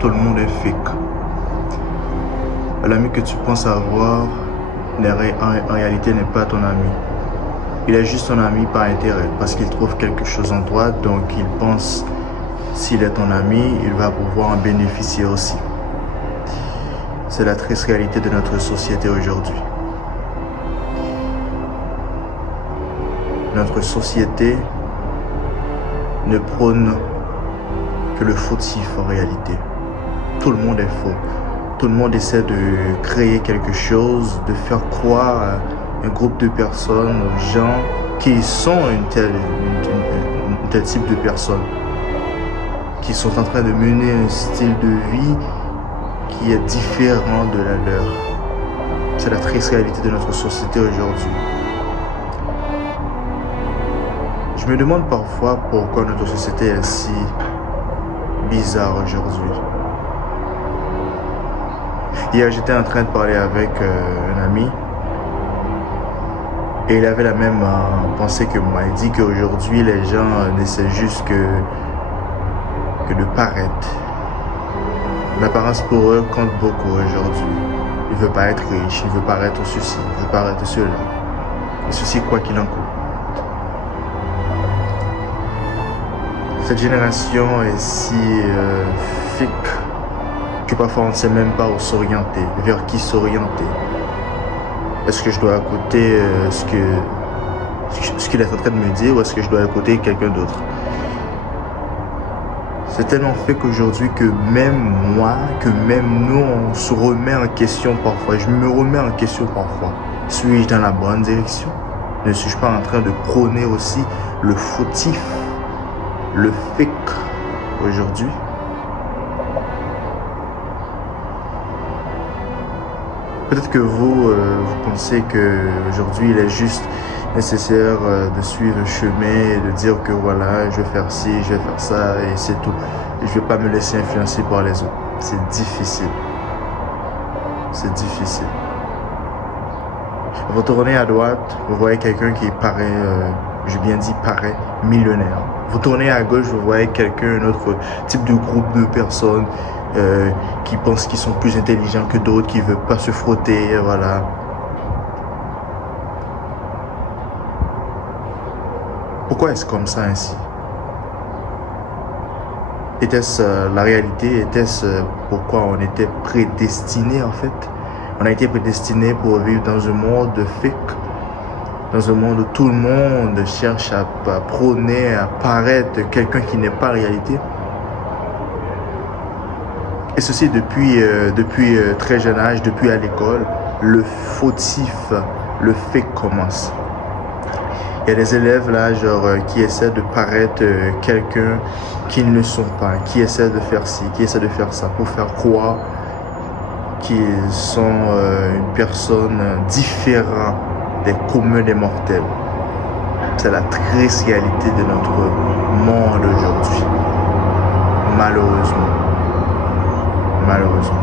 tout le monde est fake. L'ami que tu penses avoir, en réalité, n'est pas ton ami. Il est juste ton ami par intérêt, parce qu'il trouve quelque chose en toi, donc il pense, s'il est ton ami, il va pouvoir en bénéficier aussi. C'est la triste réalité de notre société aujourd'hui. Notre société ne prône que le fautif en réalité. Tout le monde est faux. Tout le monde essaie de créer quelque chose, de faire croire à un groupe de personnes, aux gens qui sont un tel type de personnes, qui sont en train de mener un style de vie qui est différent de la leur. C'est la triste réalité de notre société aujourd'hui. Je me demande parfois pourquoi notre société est si bizarre aujourd'hui. Hier, j'étais en train de parler avec un ami et il avait la même pensée que moi. Il dit qu'aujourd'hui, les gens n'essaient juste que de paraître. L'apparence pour eux compte beaucoup aujourd'hui. Il ne veut pas être riche, il veut paraître ceci, il veut paraître cela. Et ceci, quoi qu'il en coûte. Cette génération est si fake que parfois on ne sait même pas où s'orienter, vers qui s'orienter. Est-ce que je dois écouter ce qu'il est en train de me dire ou est-ce que je dois écouter quelqu'un d'autre? C'est tellement fake aujourd'hui que même moi, que même nous, on se remet en question parfois. Je me remets en question parfois. Suis-je dans la bonne direction? Ne suis-je pas en train de prôner aussi le fautif, le fake aujourd'hui? Peut-être que vous pensez qu'aujourd'hui il est juste nécessaire de suivre un chemin et de dire que voilà, je vais faire ci, je vais faire ça et c'est tout. Et je ne vais pas me laisser influencer par les autres. C'est difficile. C'est difficile. Vous tournez à droite, vous voyez quelqu'un qui paraît, j'ai bien dit paraît, millionnaire. Vous tournez à gauche, vous voyez quelqu'un, un autre type de groupe de personnes qui pensent qu'ils sont plus intelligents que d'autres, qui ne veulent pas se frotter, voilà. Pourquoi est-ce comme ça ainsi? Était-ce la réalité? Était-ce pourquoi on était prédestiné en fait? On a été prédestiné pour vivre dans un monde fake, dans un monde où tout le monde cherche à prôner, à paraître quelqu'un qui n'est pas la réalité. Et ceci depuis très jeune âge, depuis à l'école, le fautif, le fake commence. Il y a des élèves là, qui essaient de paraître quelqu'un qu'ils ne sont pas, qui essaient de faire ci, qui essaient de faire ça, pour faire croire qu'ils sont une personne différente des communs des mortels. C'est la triste réalité de notre monde aujourd'hui. Malheureusement. Malheureusement.